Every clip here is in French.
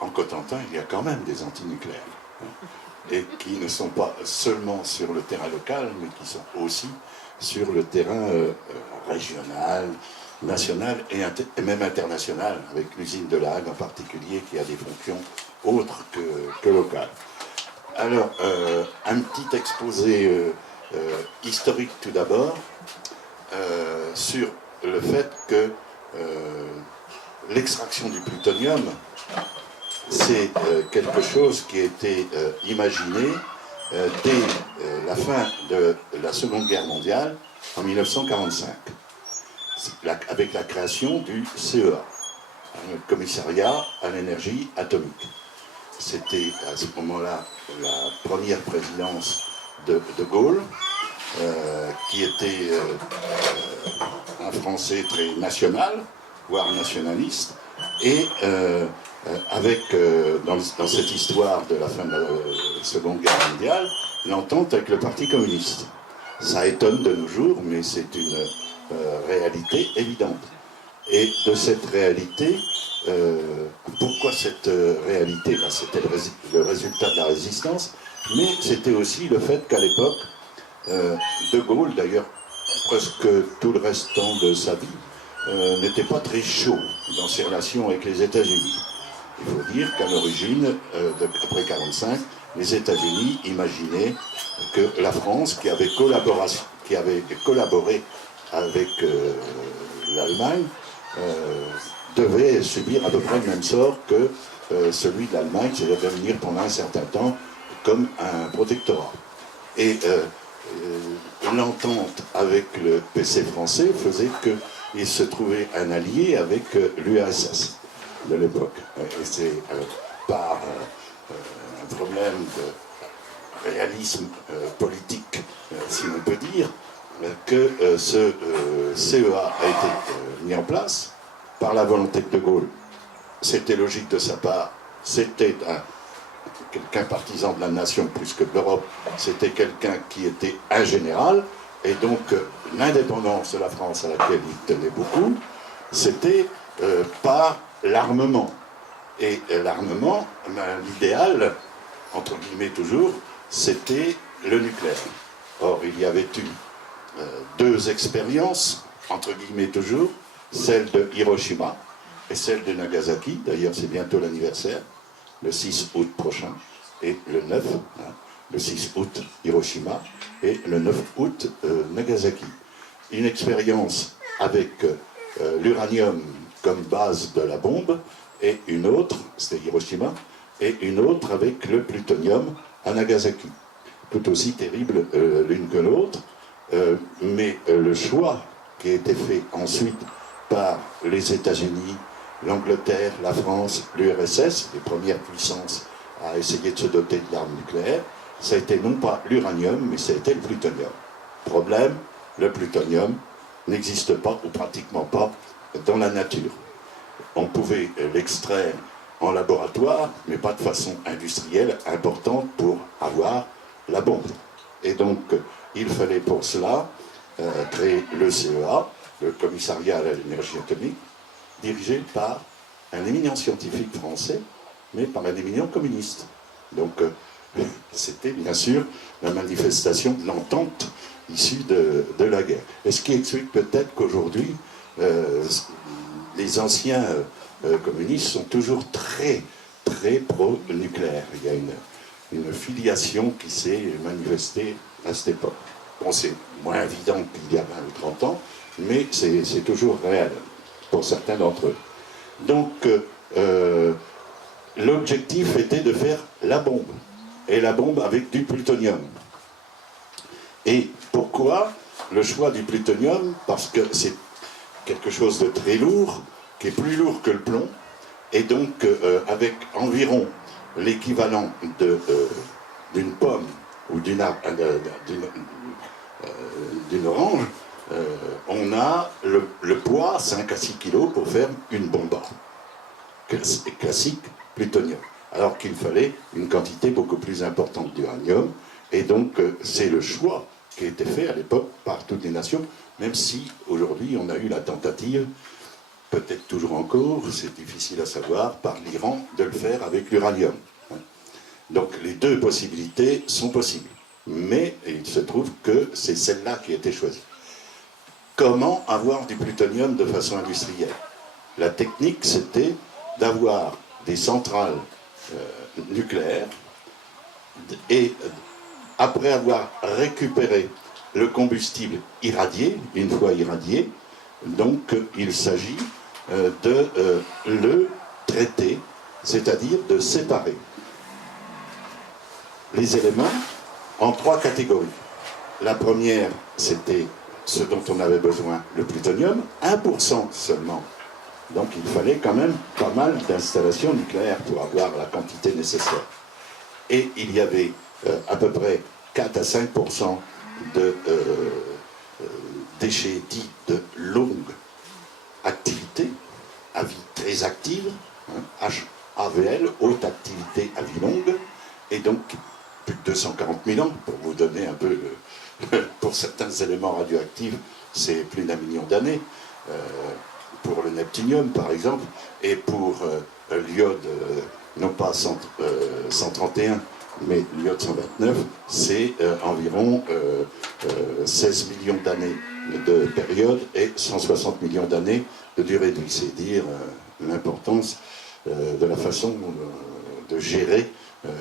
en Cotentin, il y a quand même des antinucléaires, hein, et qui ne sont pas seulement sur le terrain local, mais qui sont aussi sur le terrain régional, national et même international, avec l'usine de La Hague en particulier, qui a des fonctions autres que locales. Alors, un petit exposé historique tout d'abord, sur le fait que l'extraction du plutonium, c'est quelque chose qui a été imaginé dès la fin de la Seconde Guerre mondiale, en 1945, avec la création du CEA, le Commissariat à l'énergie atomique. C'était à ce moment-là la première présidence de Gaulle, qui était un Français très national, voire nationaliste, et avec, dans cette histoire de la fin de la Seconde Guerre mondiale, l'entente avec le Parti communiste. Ça étonne de nos jours, mais c'est une réalité évidente. Et de cette réalité, pourquoi cette réalité? C'était le résultat de la résistance, mais c'était aussi le fait qu'à l'époque, De Gaulle, d'ailleurs, presque tout le restant de sa vie, n'était pas très chaud dans ses relations avec les États-Unis. Il faut dire qu'à l'origine, après 1945, les États-Unis imaginaient que la France, qui avait collaboré avec l'Allemagne, devait subir à peu près le même sort que celui de l'Allemagne, c'est-à-dire devenir pendant un certain temps comme un protectorat. Et l'entente avec le PC français faisait qu'il se trouvait un allié avec l'URSS de l'époque. Et c'est par un problème de réalisme politique, si on peut dire, que ce CEA a été mis en place par la volonté de De Gaulle. C'était logique de sa part, c'était quelqu'un partisan de la nation plus que de l'Europe, c'était quelqu'un qui était un général, et donc l'indépendance de la France à laquelle il tenait beaucoup, c'était par l'armement. Et l'armement, l'idéal, entre guillemets toujours, c'était le nucléaire. Or, il y avait eu deux expériences, entre guillemets toujours, celle de Hiroshima et celle de Nagasaki. D'ailleurs, c'est bientôt l'anniversaire, le 6 août prochain, et le 9, le 6 août Hiroshima, et le 9 août Nagasaki. Une expérience avec l'uranium comme base de la bombe, et une autre, c'était Hiroshima, et une autre avec le plutonium à Nagasaki. Tout aussi terrible l'une que l'autre, mais le choix qui a été fait ensuite par les États-Unis, l'Angleterre, la France, l'URSS, les premières puissances à essayer de se doter de l'arme nucléaire, ça a été non pas l'uranium, mais ça a été le plutonium. Problème, le plutonium n'existe pas, ou pratiquement pas, dans la nature. On pouvait l'extraire en laboratoire, mais pas de façon industrielle importante pour avoir la bombe. Et donc, il fallait pour cela créer le CEA, le Commissariat à l'énergie atomique, dirigé par un éminent scientifique français, mais par un éminent communiste. Donc, c'était bien sûr la manifestation de l'entente issue de la guerre. Et ce qui explique peut-être qu'aujourd'hui, les anciens communistes sont toujours très, très pro-nucléaire. Il y a une filiation qui s'est manifestée à cette époque. Bon, c'est moins évident qu'il y a 20 ou 30 ans, mais c'est toujours réel pour certains d'entre eux. Donc, l'objectif était de faire la bombe, et la bombe avec du plutonium. Et pourquoi le choix du plutonium? Parce que c'est quelque chose de très lourd, qui est plus lourd que le plomb, et donc avec environ l'équivalent d'une pomme ou d'une orange, on a le poids 5 à 6 kilos pour faire une bombe classique plutonium, alors qu'il fallait une quantité beaucoup plus importante d'uranium, et donc c'est le choix qui a été fait à l'époque par toutes les nations, même si aujourd'hui on a eu la tentative peut-être toujours en cours, c'est difficile à savoir, par l'Iran de le faire avec l'uranium. Donc les deux possibilités sont possibles. Mais il se trouve que c'est celle-là qui a été choisie. Comment avoir du plutonium de façon industrielle? La technique, c'était d'avoir des centrales nucléaires et après avoir récupéré le combustible irradié, une fois irradié, donc il s'agit de le traiter, c'est-à-dire de séparer les éléments en trois catégories. La première, c'était ce dont on avait besoin, le plutonium, 1% seulement. Donc il fallait quand même pas mal d'installations nucléaires pour avoir la quantité nécessaire. Et il y avait à peu près 4 à 5% de déchets dits de longue activité, à vie très active, hein, HAVL, haute activité à vie longue, et donc plus de 240 000 ans, pour vous donner un peu, pour certains éléments radioactifs, c'est plus d'1 million d'années, pour le neptunium par exemple, et pour l'iode, non pas 131, mais l'iode 129, c'est environ 16 millions d'années de période et 160 millions d'années de durée de vie. C'est dire l'importance de la façon de gérer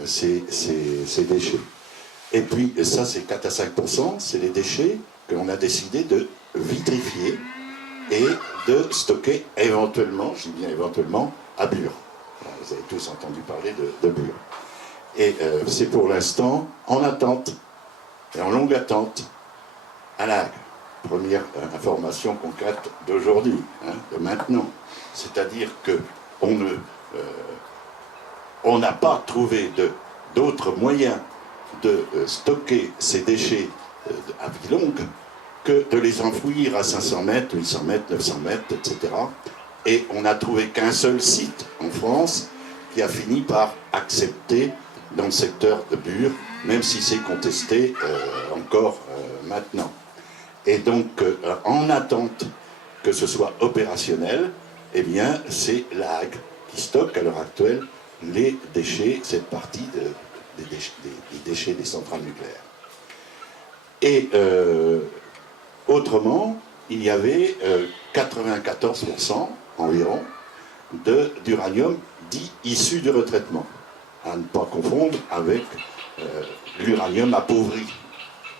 ces déchets. Et puis ça, c'est 4 à 5%, c'est les déchets que l'on a décidé de vitrifier et de stocker éventuellement, je dis bien éventuellement, à Bure. Vous avez tous entendu parler de Bure. Et c'est pour l'instant en attente, et en longue attente, à La Hague. Première information concrète d'aujourd'hui, hein, de maintenant. C'est-à-dire qu'on n'a pas trouvé d'autres moyens de stocker ces déchets à vie longue que de les enfouir à 500 mètres, 800 mètres, 900 mètres, etc. Et on n'a trouvé qu'un seul site en France qui a fini par accepter dans le secteur de Bure, même si c'est contesté encore maintenant. Et donc, en attente que ce soit opérationnel, eh bien, c'est La Hague qui stocke à l'heure actuelle les déchets, cette partie des déchets des centrales nucléaires. Et autrement, il y avait 94% environ d'uranium dit issu du retraitement, à ne pas confondre avec l'uranium appauvri,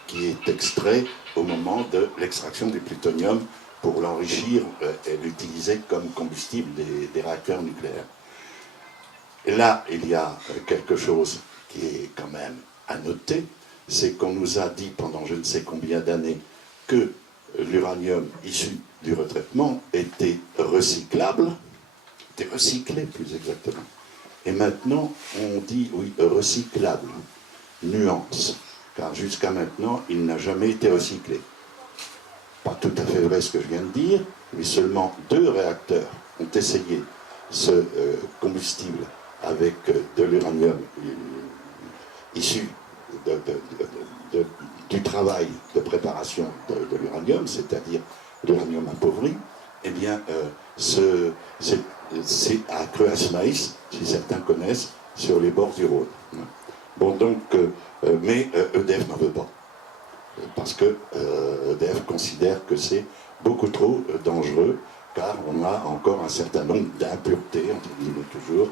qui est extrait au moment de l'extraction du plutonium pour l'enrichir et l'utiliser comme combustible des réacteurs nucléaires. Et là, il y a quelque chose qui est quand même à noter, c'est qu'on nous a dit pendant je ne sais combien d'années que l'uranium issu du retraitement était recyclable, était recyclé plus exactement. Et maintenant, on dit, oui, recyclable, nuance, car jusqu'à maintenant, il n'a jamais été recyclé. Pas tout à fait vrai ce que je viens de dire, mais seulement 2 réacteurs ont essayé ce combustible avec de l'uranium issu du travail de préparation de l'uranium, c'est-à-dire l'uranium appauvri. Eh bien, c'est à Cruas-Maïs, si certains connaissent, sur les bords du Rhône. Bon, donc, mais EDF n'en veut pas, parce que EDF considère que c'est beaucoup trop dangereux, car on a encore un certain nombre d'impuretés, entre guillemets toujours,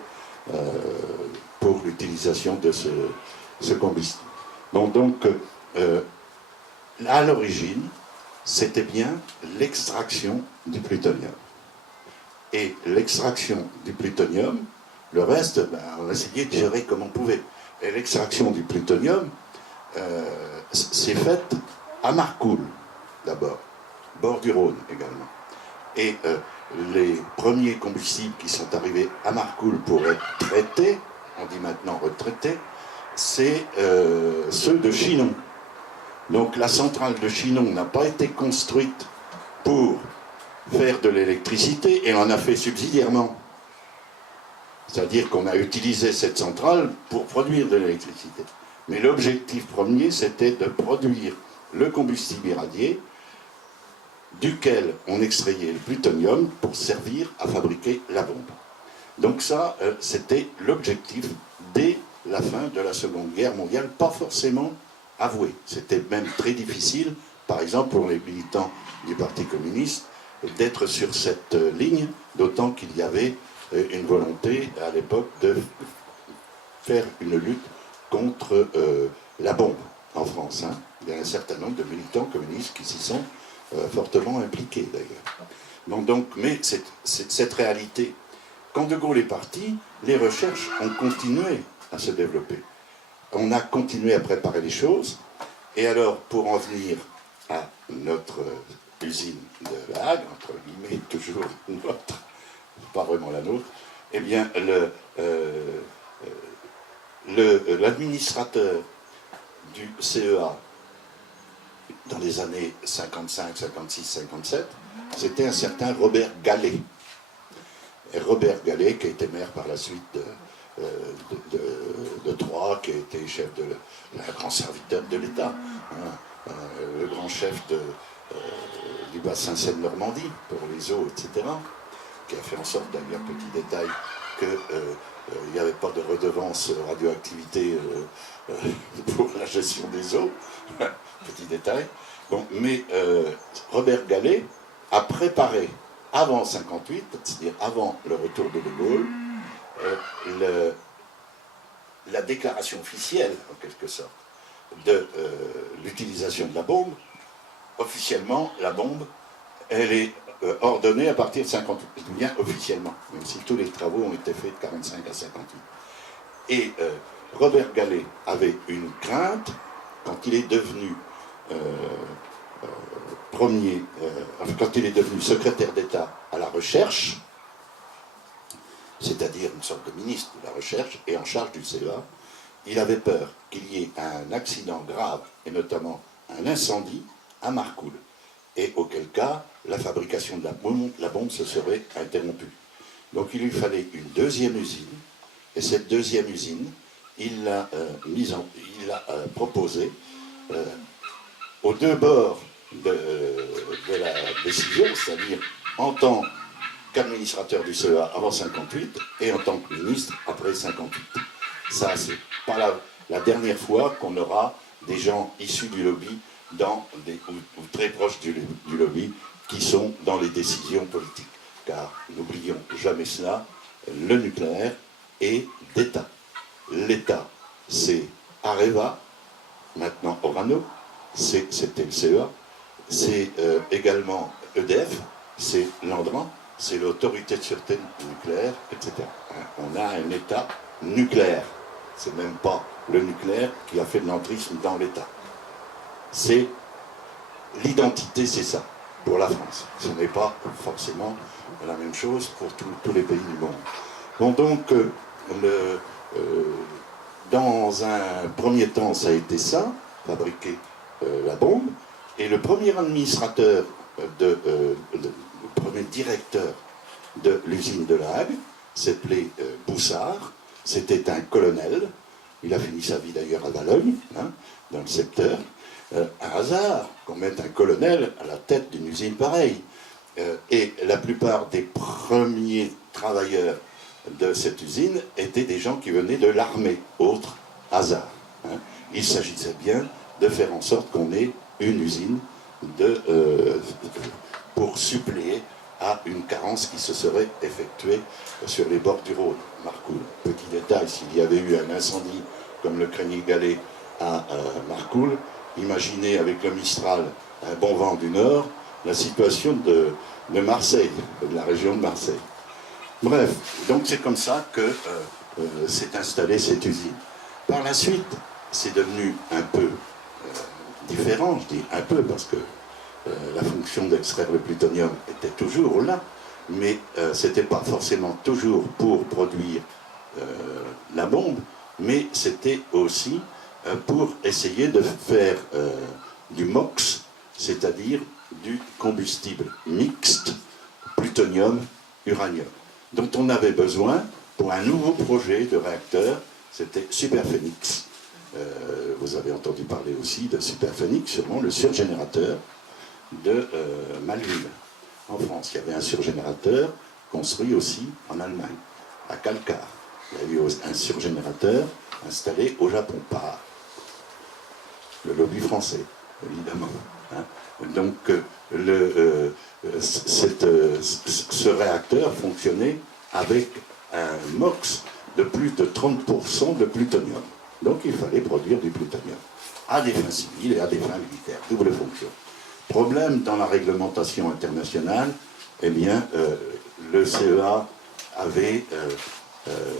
pour l'utilisation de ce combustible. Bon, donc, à l'origine, c'était bien l'extraction du plutonium. Et l'extraction du plutonium, le reste, ben, on a essayé de gérer comme on pouvait. Et l'extraction du plutonium s'est faite à Marcoule, d'abord, bord du Rhône également. Et les premiers combustibles qui sont arrivés à Marcoule pour être traités, on dit maintenant retraités, c'est ceux de Chinon. Donc la centrale de Chinon n'a pas été construite pour faire de l'électricité et on en a fait subsidiairement. C'est-à-dire qu'on a utilisé cette centrale pour produire de l'électricité. Mais l'objectif premier, c'était de produire le combustible irradié duquel on extrayait le plutonium pour servir à fabriquer la bombe. Donc ça, c'était l'objectif dès la fin de la Seconde Guerre mondiale, pas forcément avoué. C'était même très difficile, par exemple pour les militants du Parti communiste, d'être sur cette ligne, d'autant qu'il y avait une volonté à l'époque de faire une lutte contre la bombe en France. Hein. Il y a un certain nombre de militants communistes qui s'y sont fortement impliqués d'ailleurs. Donc, mais cette réalité, quand De Gaulle est parti, les recherches ont continué à se développer. On a continué à préparer les choses, et alors pour en venir à notre usine de La Hague, entre guillemets, toujours notre, pas vraiment la nôtre, eh bien l'administrateur du CEA dans les années 55, 56, 57, c'était un certain Robert Gallet. Et Robert Gallet, qui a été maire par la suite de Troyes, qui a été chef de un grand serviteur de l'État, hein, le grand chef du bassin Seine-Normandie pour les eaux, etc., qui a fait en sorte, d'ailleurs, petit détail, qu'il n'y avait pas de redevance radioactivité pour la gestion des eaux, petit détail. Bon, mais Robert Gallet a préparé, avant 58, c'est-à-dire avant le retour de De Gaulle, la déclaration officielle, en quelque sorte, de l'utilisation de la bombe. Officiellement, la bombe, elle est ordonnée à partir de 58, bien officiellement, même si tous les travaux ont été faits de 45 à 58. Et Robert Gallet avait une crainte, quand il est devenu quand il est devenu secrétaire d'État à la recherche, c'est-à-dire une sorte de ministre de la recherche et en charge du CEA, il avait peur qu'il y ait un accident grave, et notamment un incendie, à Marcoule, et auquel cas la fabrication de la bombe se serait interrompue. Donc il lui fallait une deuxième usine, et cette deuxième usine, il l'a proposée aux deux bords de la décision, c'est-à-dire en tant qu'administrateur du CEA avant 58 et en tant que ministre après 58. Ça, c'est pas la dernière fois qu'on aura des gens issus du lobby ou très proches du lobby qui sont dans les décisions politiques. Car n'oublions jamais cela, le nucléaire est d'État. L'État, c'est Areva, maintenant Orano, c'était le CEA, c'est également EDF, c'est l'Andran, c'est l'autorité de sûreté nucléaire, etc. On a un État nucléaire. C'est même pas le nucléaire qui a fait de l'entrisme dans l'État. C'est l'identité, c'est ça, pour la France. Ce n'est pas forcément la même chose pour tous les pays du monde. Bon, donc, dans un premier temps, ça a été ça, fabriquer la bombe, et le premier administrateur, le premier directeur de l'usine de La Hague s'appelait Boussard, c'était un colonel, il a fini sa vie d'ailleurs à Valognes, hein, dans le secteur. Un hasard qu'on mette un colonel à la tête d'une usine pareille. Et la plupart des premiers travailleurs de cette usine étaient des gens qui venaient de l'armée, autre hasard. Hein. Il s'agissait bien de faire en sorte qu'on ait une usine pour suppléer à une carence qui se serait effectuée sur les bords du Rhône, Marcoule. Petit détail, s'il y avait eu un incendie comme le craignait Gallet à Marcoule, imaginez avec le Mistral un bon vent du Nord, la situation de Marseille, de la région de Marseille. Bref, donc c'est comme ça que s'est installée cette usine. Par la suite, c'est devenu un peu différent, je dis un peu parce que la fonction d'extraire le plutonium était toujours là, mais ce n'était pas forcément toujours pour produire la bombe, mais c'était aussi pour essayer de faire du MOX, c'est-à-dire du combustible mixte, plutonium-uranium, dont on avait besoin pour un nouveau projet de réacteur, c'était Superphénix. Vous avez entendu parler aussi de Superphénix, sûrement le surgénérateur, de Malville, en France. Il y avait un surgénérateur construit aussi en Allemagne, à Kalkar. Il y a eu un surgénérateur installé au Japon par le lobby français, évidemment. Hein. Donc, ce réacteur fonctionnait avec un MOX de plus de 30% de plutonium. Donc, il fallait produire du plutonium à des fins civiles et à des fins militaires, double fonction. Problème dans la réglementation internationale, eh bien, le CEA avait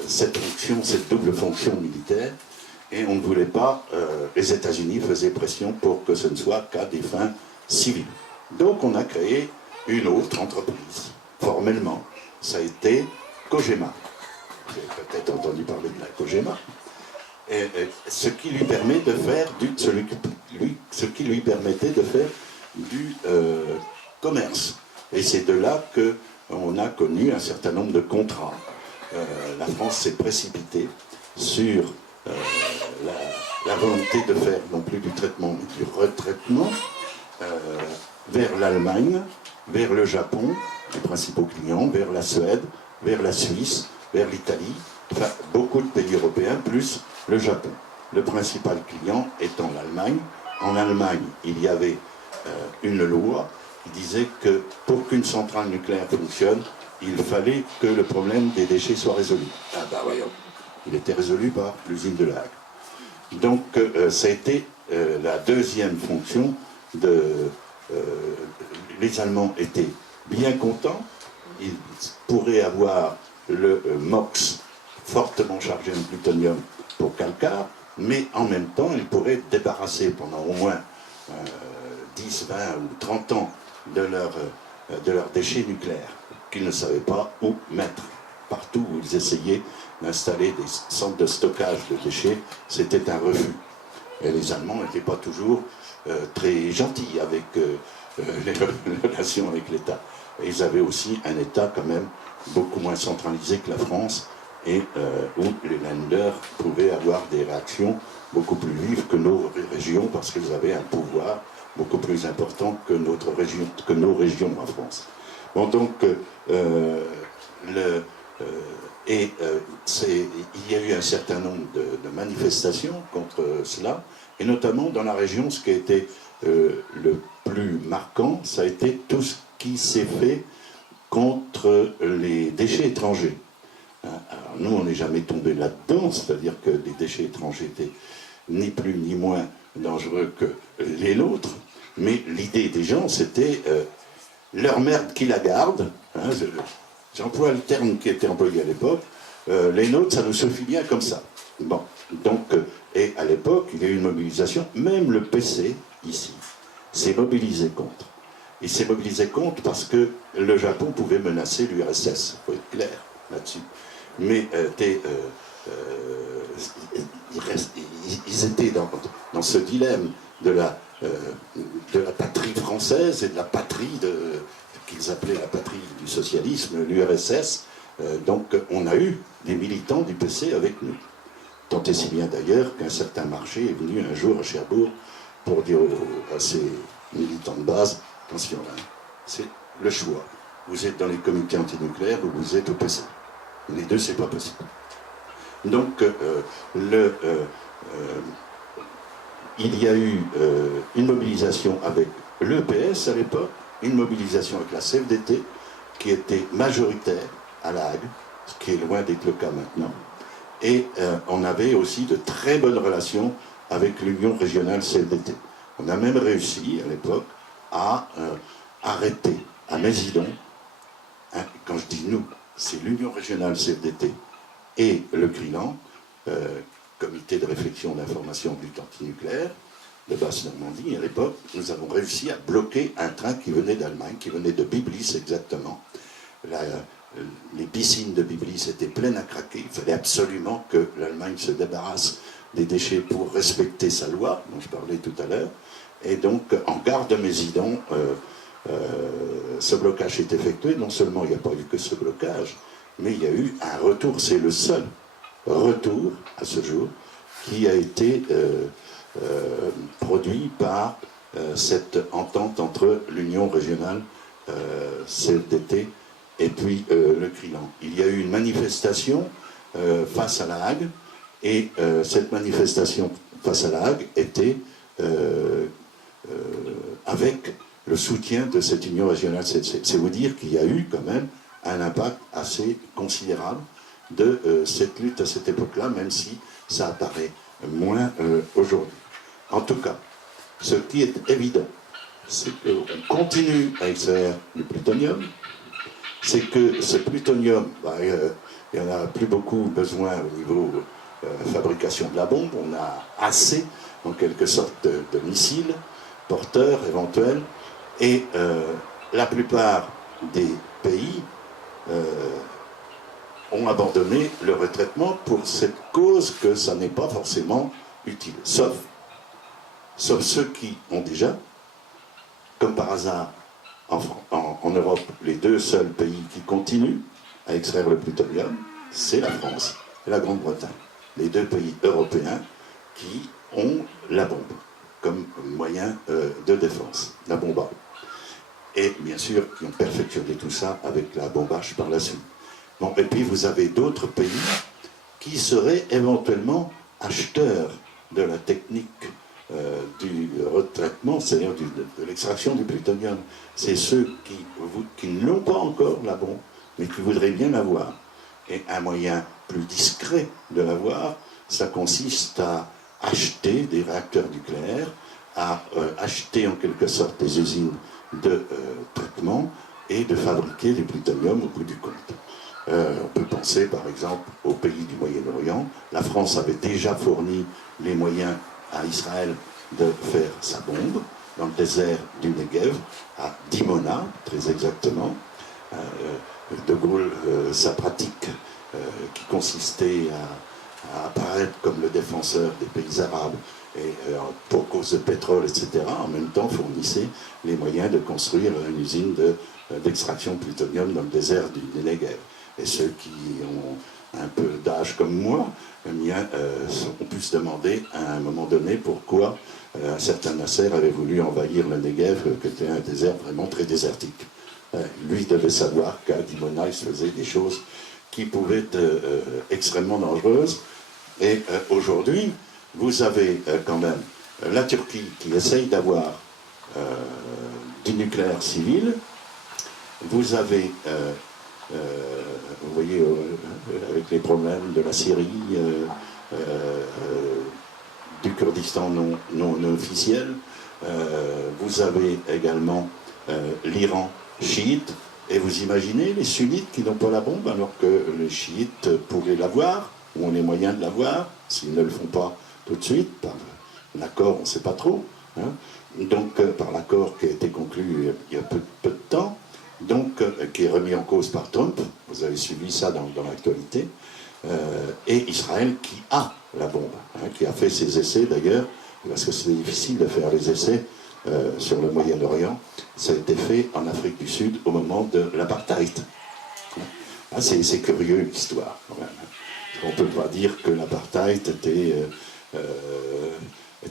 cette fonction, cette double fonction militaire, et on ne voulait pas, les États-Unis faisaient pression pour que ce ne soit qu'à des fins civiles. Donc on a créé une autre entreprise, formellement. Ça a été Cogema. Vous avez peut-être entendu parler de la Cogema. Ce qui lui permet de faire ce qui lui permettait de faire du commerce. Et c'est de là qu'on a connu un certain nombre de contrats. La France s'est précipitée sur la volonté de faire non plus du traitement, mais du retraitement vers l'Allemagne, vers le Japon, les principaux clients, vers la Suède, vers la Suisse, vers l'Italie, enfin beaucoup de pays européens, plus le Japon. Le principal client étant l'Allemagne. En Allemagne, il y avait une loi qui disait que pour qu'une centrale nucléaire fonctionne, il fallait que le problème des déchets soit résolu. Ah ben voyons, il était résolu par l'usine de La Hague. Donc ça a été la deuxième fonction de... les Allemands étaient bien contents, ils pourraient avoir le MOX fortement chargé en plutonium pour Kalkar, mais en même temps, ils pourraient débarrasser pendant au moins 10, 20 ou 30 ans de leurs déchets nucléaires, qu'ils ne savaient pas où mettre. Partout où ils essayaient d'installer des centres de stockage de déchets, c'était un refus. Et les Allemands n'étaient pas toujours très gentils avec les relations avec l'État. Et ils avaient aussi un État quand même beaucoup moins centralisé que la France, et où les Länder pouvaient avoir des réactions beaucoup plus vives que nos régions, parce qu'ils avaient un pouvoir beaucoup plus important que nos régions en France. Bon, donc, il y a eu un certain nombre de manifestations contre cela, et notamment dans la région, ce qui a été le plus marquant, ça a été tout ce qui s'est fait contre les déchets étrangers. Alors nous, on n'est jamais tombé là-dedans, c'est-à-dire que les déchets étrangers étaient ni plus ni moins dangereux que les nôtres, mais l'idée des gens, c'était leur merde qui la garde, hein, j'emploie le terme qui était employé à l'époque, les nôtres, ça nous suffit bien comme ça. Bon, donc, et à l'époque, il y a eu une mobilisation, même le PC, ici, s'est mobilisé contre. Il s'est mobilisé contre parce que le Japon pouvait menacer l'URSS, il faut être clair là-dessus. Mais ils étaient dans ce dilemme de la patrie française et de la patrie qu'ils appelaient la patrie du socialisme, l'URSS. Donc on a eu des militants du PC avec nous. Tant et si bien d'ailleurs qu'un certain Marché est venu un jour à Cherbourg pour dire à ses militants de base, attention là, c'est le choix. Vous êtes dans les comités antinucléaires ou vous êtes au PC. Les deux, c'est pas possible. Donc, il y a eu une mobilisation avec l'EPS à l'époque, une mobilisation avec la CFDT, qui était majoritaire à La Hague, ce qui est loin d'être le cas maintenant. Et on avait aussi de très bonnes relations avec l'Union régionale CFDT. On a même réussi, à l'époque, à arrêter à Mésidon, hein, quand je dis nous, c'est l'Union régionale CFDT et le CRILAN, comité de réflexion d'information de lutte antinucléaire de Basse-Normandie, à l'époque, nous avons réussi à bloquer un train qui venait d'Allemagne, qui venait de Biblis exactement. Les piscines de Biblis étaient pleines à craquer, il fallait absolument que l'Allemagne se débarrasse des déchets pour respecter sa loi, dont je parlais tout à l'heure, et donc en gare de Mésidon, ce blocage est effectué. Non seulement il n'y a pas eu que ce blocage, mais il y a eu un retour, c'est le seul retour à ce jour qui a été produit par cette entente entre l'Union régionale CFDT et puis le CRILAN. Il y a eu une manifestation face à la Hague, et cette manifestation face à la Hague était avec le soutien de cette Union régionale CFDT. C'est vous dire qu'il y a eu quand même un impact assez considérable de cette lutte à cette époque-là, même si ça apparaît moins aujourd'hui. En tout cas, ce qui est évident, c'est qu'on continue à extraire du plutonium, c'est que ce plutonium, il n'y en a plus beaucoup besoin au niveau fabrication de la bombe, on a assez, en quelque sorte, de missiles, porteurs éventuels, et la plupart des pays ont abandonné le retraitement pour cette cause que ça n'est pas forcément utile, sauf ceux qui ont déjà, comme par hasard, en Europe, les deux seuls pays qui continuent à extraire le plutonium, c'est la France et la Grande-Bretagne. Les deux pays européens qui ont la bombe comme moyen de défense, la bombe à eau. Et bien sûr, qui ont perfectionné tout ça avec la bombe H par la suite. Bon, et puis vous avez d'autres pays qui seraient éventuellement acheteurs de la technique du retraitement, c'est-à-dire de l'extraction du plutonium. C'est ceux qui ne l'ont pas encore, la bombe, mais qui voudraient bien l'avoir. Et un moyen plus discret de l'avoir, ça consiste à acheter des réacteurs nucléaires, à acheter en quelque sorte des usines de traitement et de fabriquer les plutoniums au bout du compte. On peut penser par exemple aux pays du Moyen-Orient. La France avait déjà fourni les moyens à Israël de faire sa bombe dans le désert du Negev, à Dimona, très exactement. De Gaulle, sa pratique qui consistait à apparaître comme le défenseur des pays arabes et pour cause de pétrole, etc., en même temps fournissait les moyens de construire une usine d'extraction de plutonium dans le désert du Negev. Et ceux qui ont un peu d'âge comme moi, ont pu se demander à un moment donné pourquoi un certain Nasser avait voulu envahir le Negev, qui était un désert vraiment très désertique. Lui devait savoir qu'à Dimona, il se faisait des choses qui pouvaient être extrêmement dangereuses. Et aujourd'hui, vous avez quand même la Turquie qui essaye d'avoir du nucléaire civil. Vous avez, vous voyez, avec les problèmes de la Syrie, du Kurdistan non officiel, vous avez également l'Iran chiite, et vous imaginez les sunnites qui n'ont pas la bombe alors que les chiites pourraient l'avoir, ou ont les moyens de l'avoir, s'ils ne le font pas tout de suite, par l'accord, on ne sait pas trop, hein. Donc par l'accord qui a été conclu il y a peu de temps, donc qui est remis en cause par Trump, vous avez suivi ça dans l'actualité, et Israël qui a la bombe, hein, qui a fait ses essais d'ailleurs, parce que c'est difficile de faire les essais sur le Moyen-Orient. Ça a été fait en Afrique du Sud au moment de l'apartheid. Ah, c'est curieux l'histoire quand même. On ne peut pas dire que l'apartheid était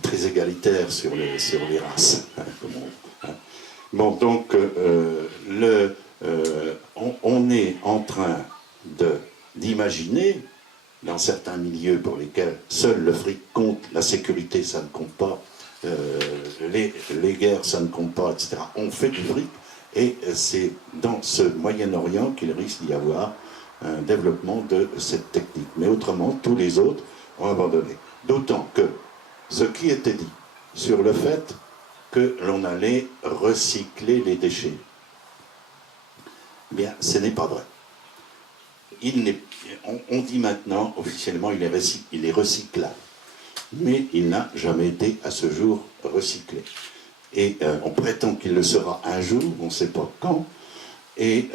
très égalitaire sur les races. Hein. Bon, donc on est en train d'imaginer, dans certains milieux pour lesquels seul le fric compte, la sécurité ça ne compte pas, les guerres ça ne compte pas, etc. On fait du fric, et c'est dans ce Moyen-Orient qu'il risque d'y avoir un développement de cette technique. Mais autrement, tous les autres ont abandonné. D'autant que ce qui était dit sur le fait que l'on allait recycler les déchets, eh bien, ce n'est pas vrai. On dit maintenant, officiellement, il est recyclable. Mais il n'a jamais été, à ce jour, recyclé. Et on prétend qu'il le sera un jour, on ne sait pas quand, et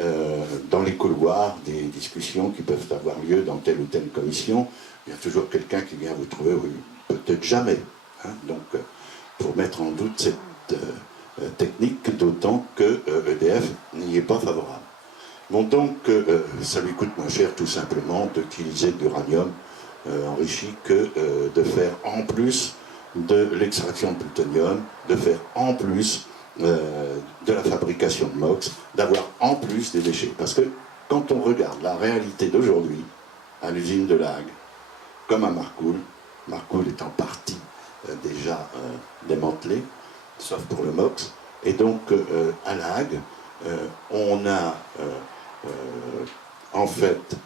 dans les couloirs des discussions qui peuvent avoir lieu dans telle ou telle commission, il y a toujours quelqu'un qui vient vous trouver, oui, peut-être jamais. Hein, donc, pour mettre en doute cette technique, d'autant que EDF n'y est pas favorable. Bon, donc, ça lui coûte moins cher, tout simplement, d'utiliser de l'uranium enrichi que de faire en plus de l'extraction de plutonium, de faire en plus de la fabrication de MOX, d'avoir en plus des déchets. Parce que quand on regarde la réalité d'aujourd'hui, à l'usine de La Hague, comme à Marcoule est en partie déjà démantelé, sauf pour le MOX, et donc à La Hague, on a en fait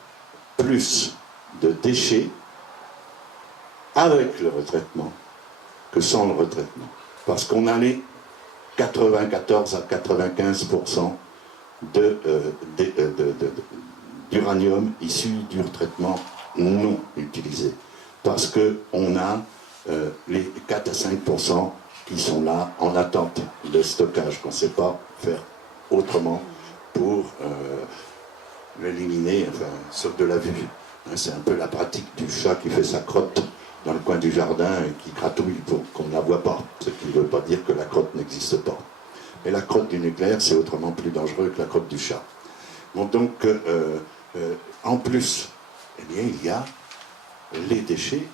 plus de déchets avec le retraitement que sans le retraitement. Parce qu'on a les 94 à 95% d'uranium issu du retraitement non utilisé. Parce qu'on a les 4 à 5% qui sont là en attente de stockage, qu'on ne sait pas faire autrement pour l'éliminer, enfin, sauf de la vue. C'est un peu la pratique du chat qui fait sa crotte dans le coin du jardin et qui gratouille pour qu'on ne la voit pas, ce qui ne veut pas dire que la crotte n'existe pas. Mais la crotte du nucléaire, c'est autrement plus dangereux que la crotte du chat. Bon, donc, en plus, eh bien, il y a les déchets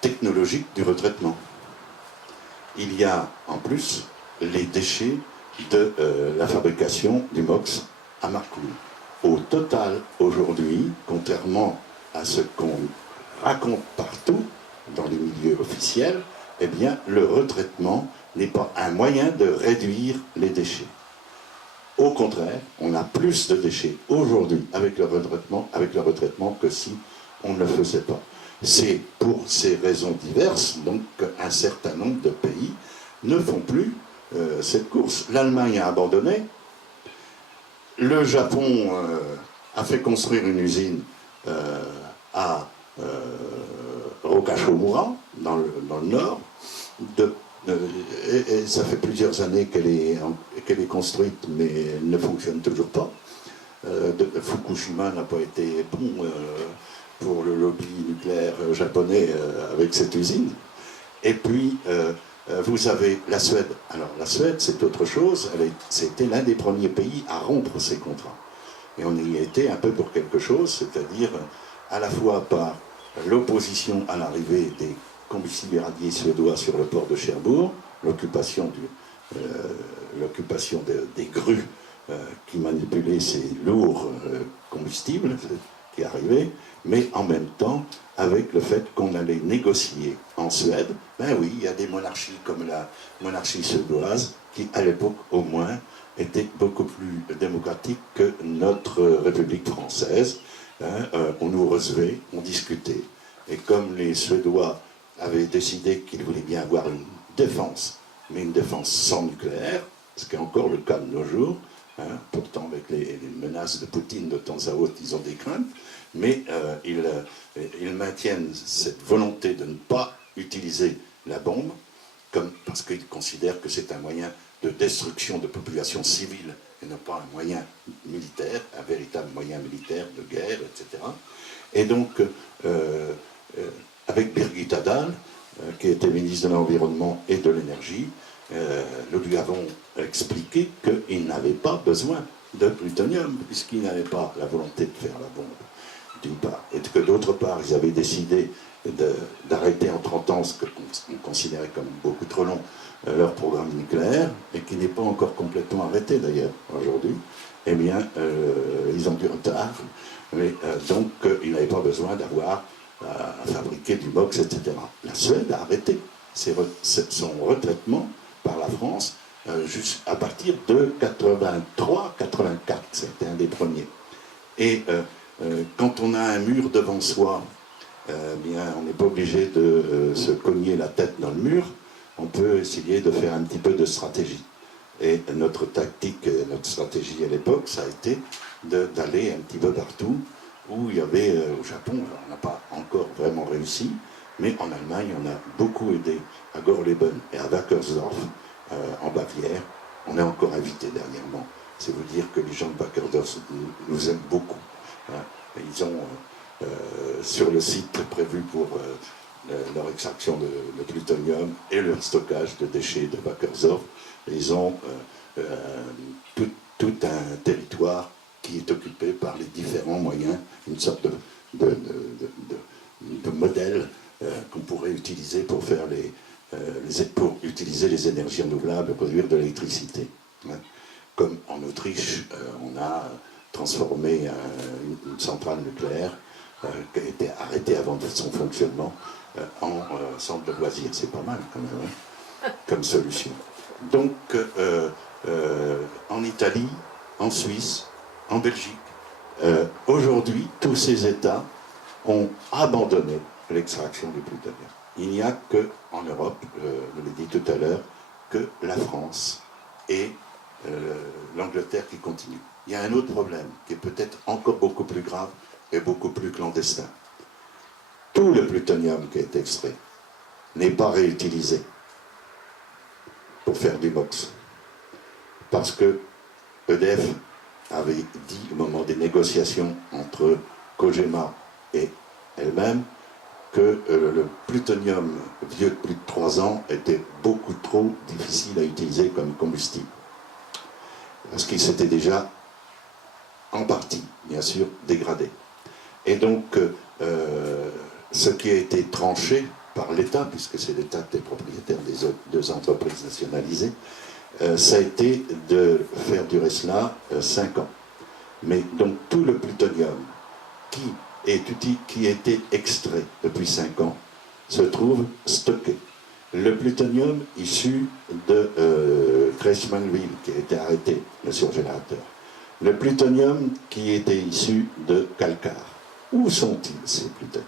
technologiques du retraitement. Il y a, en plus, les déchets de la fabrication du MOX à Marcoule. Au total, aujourd'hui, contrairement à ce qu'on raconte partout, dans les milieux officiels, eh bien, le retraitement n'est pas un moyen de réduire les déchets. Au contraire, on a plus de déchets aujourd'hui avec le retraitement que si on ne le faisait pas. C'est pour ces raisons diverses, donc, qu'un certain nombre de pays ne font plus cette course. L'Allemagne a abandonné, le Japon a fait construire une usine à Rokashomura, dans le nord, et ça fait plusieurs années qu'elle est construite, mais elle ne fonctionne toujours pas. Fukushima n'a pas été bon pour le lobby nucléaire japonais avec cette usine. Et puis, vous avez la Suède. Alors, la Suède, c'est autre chose. C'était l'un des premiers pays à rompre ces contrats. Et on y a été un peu pour quelque chose, c'est-à-dire à la fois par l'opposition à l'arrivée des combustibles irradiés suédois sur le port de Cherbourg, l'occupation des grues qui manipulaient ces lourds combustibles qui arrivaient, mais en même temps avec le fait qu'on allait négocier en Suède. Ben oui, il y a des monarchies comme la monarchie suédoise qui, à l'époque au moins, était beaucoup plus démocratique que notre République française. On nous recevait, on discutait. Et comme les Suédois avaient décidé qu'ils voulaient bien avoir une défense, mais une défense sans nucléaire, ce qui est encore le cas de nos jours, pourtant avec les menaces de Poutine de temps à autre, ils ont des craintes, mais ils maintiennent cette volonté de ne pas utiliser la bombe, parce qu'ils considèrent que c'est un moyen de destruction de populations civiles et non pas un moyen militaire, un véritable moyen militaire de guerre, etc. Et donc, avec Birgitte Dahl, qui était ministre de l'Environnement et de l'Énergie, nous lui avons expliqué qu'il n'avait pas besoin de plutonium, puisqu'il n'avait pas la volonté de faire la bombe, d'une part, et que d'autre part, ils avaient décidé d'arrêter en 30 ans ce qu'on considérait comme beaucoup trop long, leur programme nucléaire, et qui n'est pas encore complètement arrêté d'ailleurs aujourd'hui. Eh bien, ils ont du retard, mais donc ils n'avaient pas besoin d'avoir à fabriquer du MOX, etc. La Suède a arrêté son retraitement par la France à partir de 83-84, c'était un des premiers. Et quand on a un mur devant soi, bien, on n'est pas obligé de se cogner la tête dans le mur, on peut essayer de faire un petit peu de stratégie. Et notre tactique, notre stratégie à l'époque, ça a été d'aller un petit peu partout où il y avait, au Japon, on n'a pas encore vraiment réussi, mais en Allemagne, on a beaucoup aidé à Gorleben et à Wackersdorf, en Bavière. On est encore invité dernièrement. C'est vous dire que les gens de Wackersdorf nous aiment beaucoup. Ils ont, sur le site prévu pour leur extraction de plutonium et leur stockage de déchets de Wackersdorf, ils ont tout un territoire qui est occupé par les différents moyens, une sorte de modèle qu'on pourrait utiliser pour faire pour utiliser les énergies renouvelables, produire de l'électricité. Hein. Comme en Autriche, on a transformé une centrale nucléaire qui a été arrêtée avant de son fonctionnement en centre de loisirs. C'est pas mal quand même, hein, comme solution. Donc, en Italie, en Suisse, en Belgique, aujourd'hui, tous ces États ont abandonné l'extraction du plutonium. Il n'y a qu'en Europe, je l'ai dit tout à l'heure, que la France et l'Angleterre qui continuent. Il y a un autre problème qui est peut-être encore beaucoup plus grave et beaucoup plus clandestin. Tout le plutonium qui est extrait n'est pas réutilisé pour faire du MOX. Parce que EDF avait dit au moment des négociations entre Cogema et elle-même que le plutonium vieux de plus de 3 ans était beaucoup trop difficile à utiliser comme combustible. Parce qu'il s'était déjà, en partie, bien sûr, dégradé. Et donc, ce qui a été tranché par l'État, puisque c'est l'État qui est propriétaire des 2 entreprises nationalisées, ça a été de faire durer cela 5 ans. Mais donc tout le plutonium qui a été extrait depuis 5 ans se trouve stocké. Le plutonium issu de Crèche-Manville, qui a été arrêté, le surgénérateur. Le plutonium qui était issu de Calcar. Où sont-ils, ces plutoniums?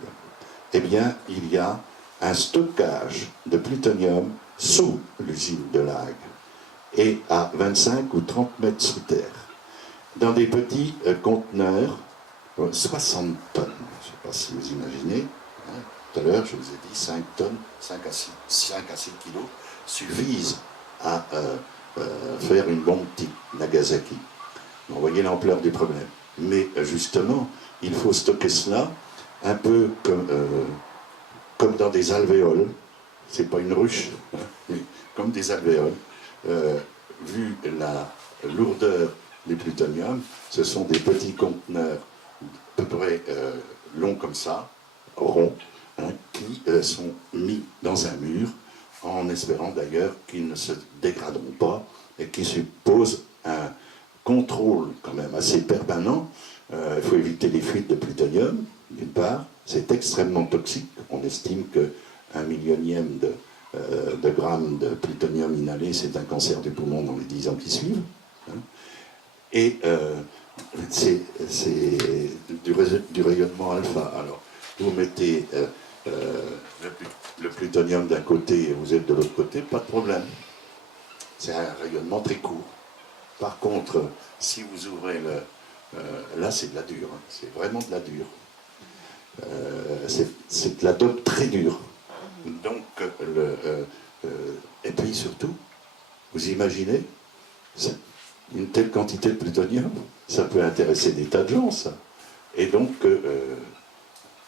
Eh bien, il y a un stockage de plutonium sous l'usine de La Hague et à 25 ou 30 mètres sous terre, dans des petits conteneurs, 60 tonnes, je ne sais pas si vous imaginez, hein, tout à l'heure je vous ai dit 5 tonnes, 5 à 6 kilos, suffisent à faire une bombe type Nagasaki. Vous voyez l'ampleur du problème. Mais justement, il faut stocker cela un peu comme dans des alvéoles, c'est pas une ruche, hein, mais comme des alvéoles. Vu la lourdeur du plutonium, ce sont des petits conteneurs à peu près longs comme ça, ronds, hein, qui sont mis dans un mur, en espérant d'ailleurs qu'ils ne se dégraderont pas et qui supposent un contrôle quand même assez permanent. Il faut éviter les fuites de plutonium, d'une part, c'est extrêmement toxique, on estime que 1/1000 de grammes de plutonium inhalé, c'est un cancer du poumon dans les 10 ans qui suivent. Hein. Et c'est du rayonnement alpha. Alors, vous mettez le plutonium d'un côté et vous êtes de l'autre côté, pas de problème. C'est un rayonnement très court. Par contre, si vous ouvrez là, c'est de la dure. Hein. C'est vraiment de la dure. C'est de la dope très dure. Donc, et puis surtout, vous imaginez, une telle quantité de plutonium, ça peut intéresser des tas de gens, ça. Et donc,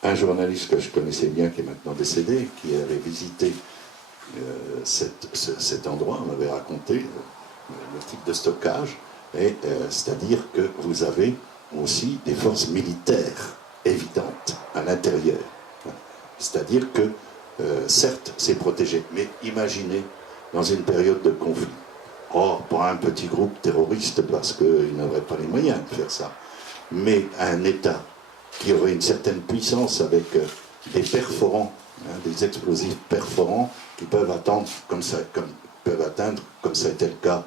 un journaliste que je connaissais bien, qui est maintenant décédé, qui avait visité cet endroit, m'avait raconté le type de stockage, c'est-à-dire que vous avez aussi des forces militaires évidentes à l'intérieur. C'est-à-dire que certes, c'est protégé, mais imaginez dans une période de conflit. Or, pour un petit groupe terroriste, parce qu'ils n'auraient pas les moyens de faire ça, mais un État qui aurait une certaine puissance avec des perforants, hein, des explosifs perforants qui peuvent atteindre, comme ça a été le cas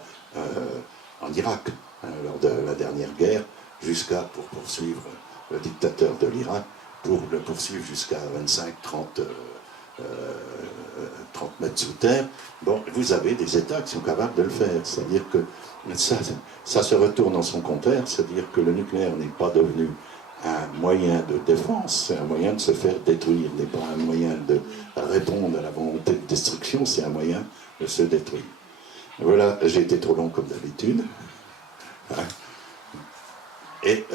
en Irak, hein, lors de la dernière guerre, jusqu'à, pour poursuivre le dictateur de l'Irak, pour le poursuivre jusqu'à 25-30 mètres sous terre, bon, vous avez des États qui sont capables de le faire. C'est-à-dire que ça se retourne en son contraire, c'est-à-dire que le nucléaire n'est pas devenu un moyen de défense, c'est un moyen de se faire détruire, n'est pas un moyen de répondre à la volonté de destruction, c'est un moyen de se détruire. Voilà, j'ai été trop long comme d'habitude. Hein. Et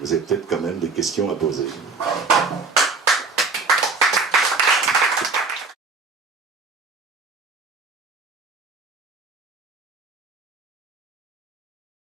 vous avez peut-être quand même des questions à poser.